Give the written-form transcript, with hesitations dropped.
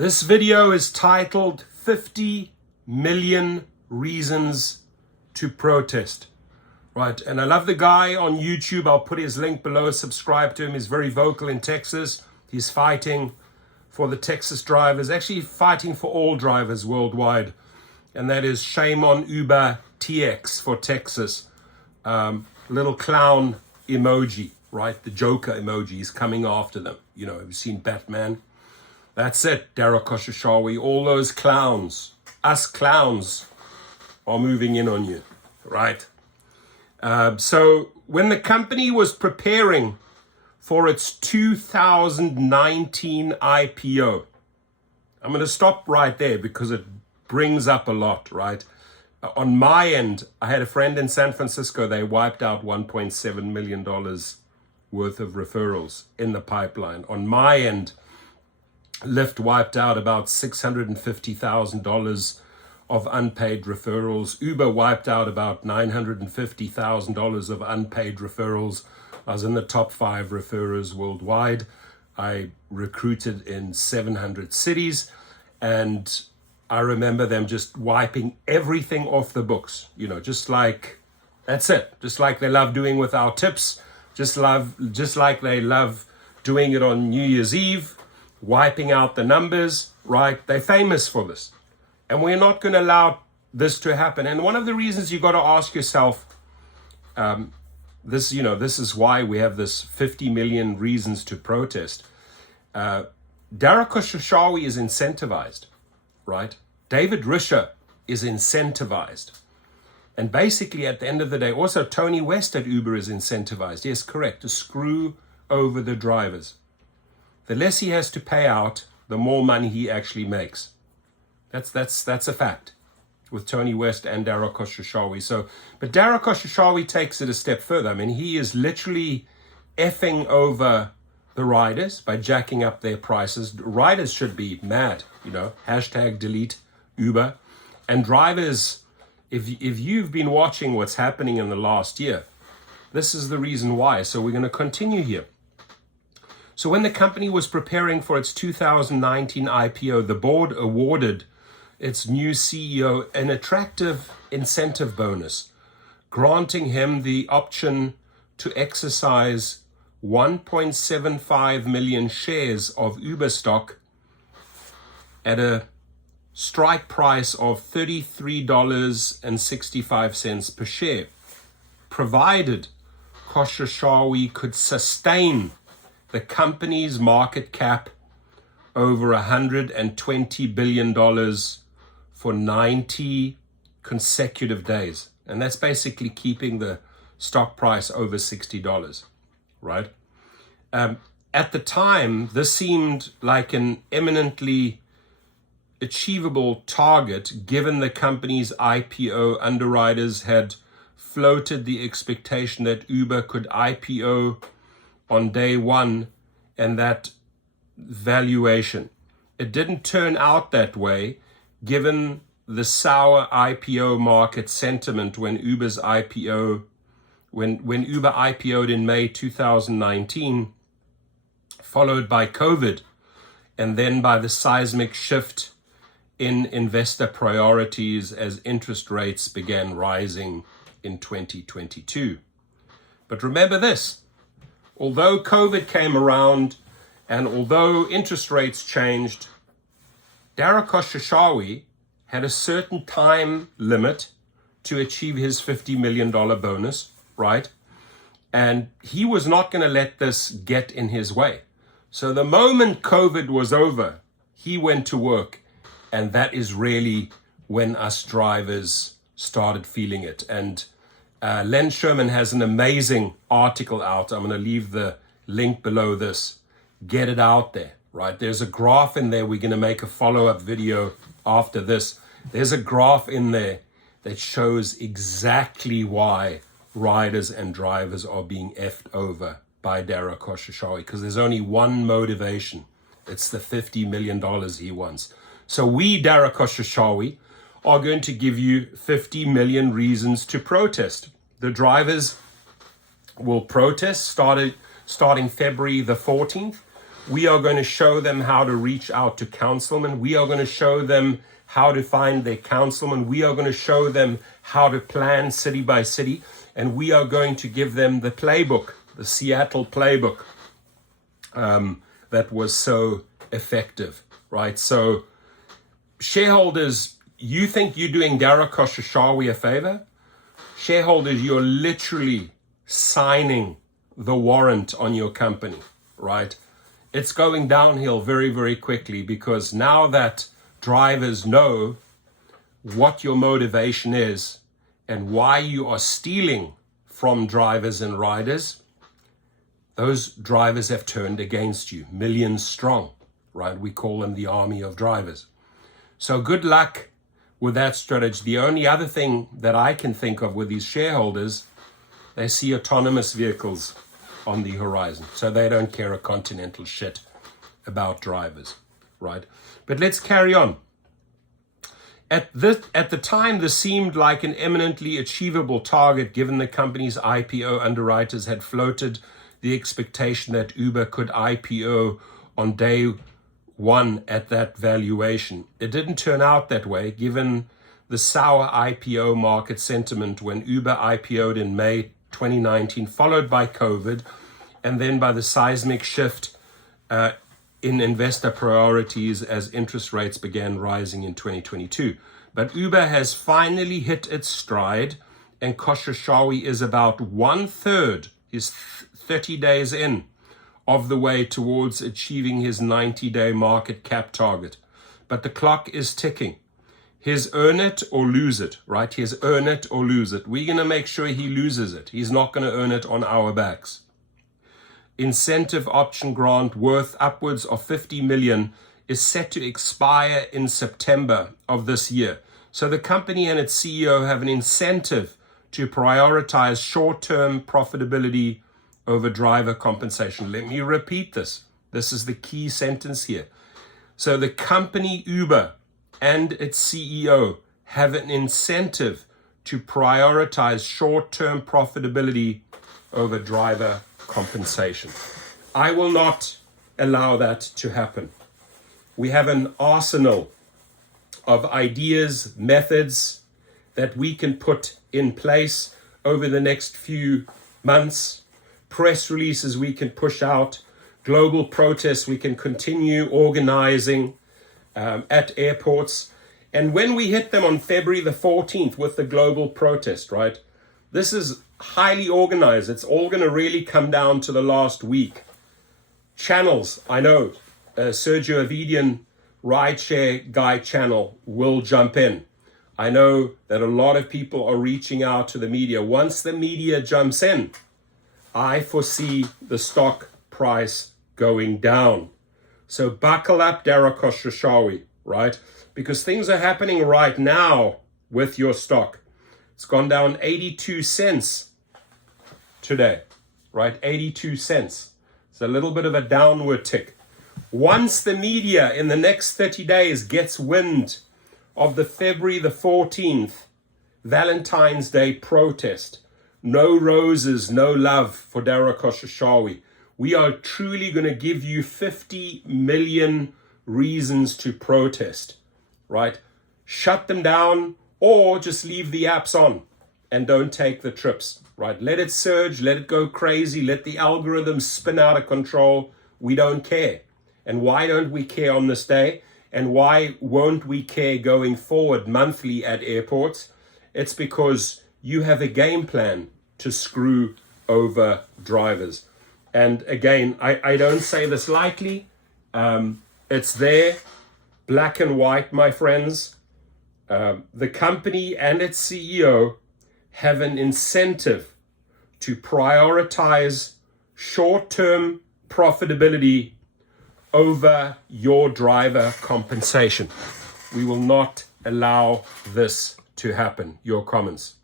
This video is titled 50 Million Reasons to Protest. Right, and I love the guy on YouTube. I'll put his link below. Subscribe to him. He's very vocal in Texas. He's fighting for the Texas drivers, actually fighting for all drivers worldwide. And that is shame on Uber TX for Texas. Little clown emoji, right? The Joker emoji is coming after them. You know, have you seen Batman? That's it, Dara Khosrowshahi. All those clowns, us clowns, are moving in on you, right? So when the company was preparing for its 2019 IPO, I'm going to stop right there because it brings up a lot, right? On my end, I had a friend in San Francisco. They wiped out $1.7 million worth of referrals in the pipeline. On my end, Lyft wiped out about $650,000 of unpaid referrals. Uber wiped out about $950,000 of unpaid referrals. I was in the top 5 referrers worldwide. I recruited in 700 cities, and I remember them just wiping everything off the books. You know, just like, that's it. Just like they love doing with our tips. Just like they love doing it on New Year's Eve, wiping out the numbers, right? They're famous for this. And we're not going to allow this to happen. And one of the reasons you got to ask yourself, this is why we have this 50 million reasons to protest. Dara Khosrowshahi is incentivized, right? David Risher is incentivized. And basically, at the end of the day, also Tony West at Uber is incentivized. Yes, correct, to screw over the drivers. The less he has to pay out, the more money he actually makes. That's a fact with Tony West and Dara Khosrowshahi. So, but Dara Khosrowshahi takes it a step further. I mean, he is literally effing over the riders by jacking up their prices. Riders should be mad, you know, #delete Uber. And drivers, if you've been watching what's happening in the last year, this is the reason why. So we're going to continue here. So when the company was preparing for its 2019 IPO, the board awarded its new CEO an attractive incentive bonus, granting him the option to exercise 1.75 million shares of Uber stock at a strike price of $33.65 per share, provided Khosrowshahi could sustain the company's market cap over $120 billion for 90 consecutive days. And that's basically keeping the stock price over $60, right? At the time, this seemed like an eminently achievable target, given the company's IPO underwriters had floated the expectation that Uber could IPO on day one and that valuation. It didn't turn out that way, given the sour IPO market sentiment when Uber IPO'd in May 2019, followed by COVID, and then by the seismic shift in investor priorities as interest rates began rising in 2022. But remember this, although COVID came around and although interest rates changed, Dara Khosrowshahi had a certain time limit to achieve his $50 million bonus, right? And he was not going to let this get in his way. So the moment COVID was over, he went to work. And that is really when us drivers started feeling it. And Len Sherman has an amazing article out. I'm going to leave the link below this. Get it out there, right? There's a graph in there. We're going to make a follow-up video after this. There's a graph in there that shows exactly why riders and drivers are being effed over by Dara Khosrowshahi, because there's only one motivation. It's the $50 million he wants. So we, Dara Khosrowshahi, are going to give you 50 million reasons to protest. The drivers will protest starting February the 14th. We are going to show them how to reach out to councilmen. We are going to show them how to find their councilman. We are going to show them how to plan city by city. And we are going to give them the playbook, the Seattle playbook, that was so effective, right? So shareholders, you think you're doing Darragh Khosrowshahi a favor? Shareholders, you're literally signing the warrant on your company, right? It's going downhill very, very quickly, because now that drivers know what your motivation is and why you are stealing from drivers and riders, those drivers have turned against you, millions strong, right? We call them the army of drivers. So good luck with that strategy. The only other thing that I can think of with these shareholders, they see autonomous vehicles on the horizon. So they don't care a continental shit about drivers, right? But let's carry on. At the time, this seemed like an eminently achievable target, given the company's IPO underwriters had floated the expectation that Uber could IPO on day one at that valuation. It didn't turn out that way, given the sour IPO market sentiment when Uber IPO'd in May 2019, followed by COVID, and then by the seismic shift in investor priorities as interest rates began rising in 2022. But Uber has finally hit its stride, and Khosrowshahi is about 1/3, he's 30 days in, of the way towards achieving his 90-day market cap target. But the clock is ticking. His earn it or lose it, right? His earn it or lose it. We're going to make sure he loses it. He's not going to earn it on our backs. Incentive option grant worth upwards of 50 million is set to expire in September of this year. So the company and its CEO have an incentive to prioritize short-term profitability over driver compensation. Let me repeat this. This is the key sentence here. So the company Uber and its CEO have an incentive to prioritize short-term profitability over driver compensation. I will not allow that to happen. We have an arsenal of ideas, methods that we can put in place over the next few months. Press releases we can push out, global protests we can continue organizing at airports. And when we hit them on February the 14th with the global protest, right? This is highly organized. It's all going to really come down to the last week. Channels, I know, Sergio Avidian Rideshare guy channel will jump in. I know that a lot of people are reaching out to the media. Once the media jumps in, I foresee the stock price going down. So buckle up, Darragh Khosrowshahi, right? Because things are happening right now with your stock. It's gone down 82 cents today, right? 82 cents. It's a little bit of a downward tick. Once the media in the next 30 days gets wind of the February the 14th Valentine's Day protest, no roses, no love for Darragh Khosrowshahi. We are truly going to give you 50 million reasons to protest, right? Shut them down or just leave the apps on and don't take the trips, right? Let it surge, let it go crazy, let the algorithms spin out of control. We don't care. And why don't we care on this day? And why won't we care going forward monthly at airports? It's because you have a game plan to screw over drivers. And again, I don't say this lightly. It's there, black and white, my friends. The company and its CEO have an incentive to prioritize short-term profitability over your driver compensation. We will not allow this to happen. Your comments.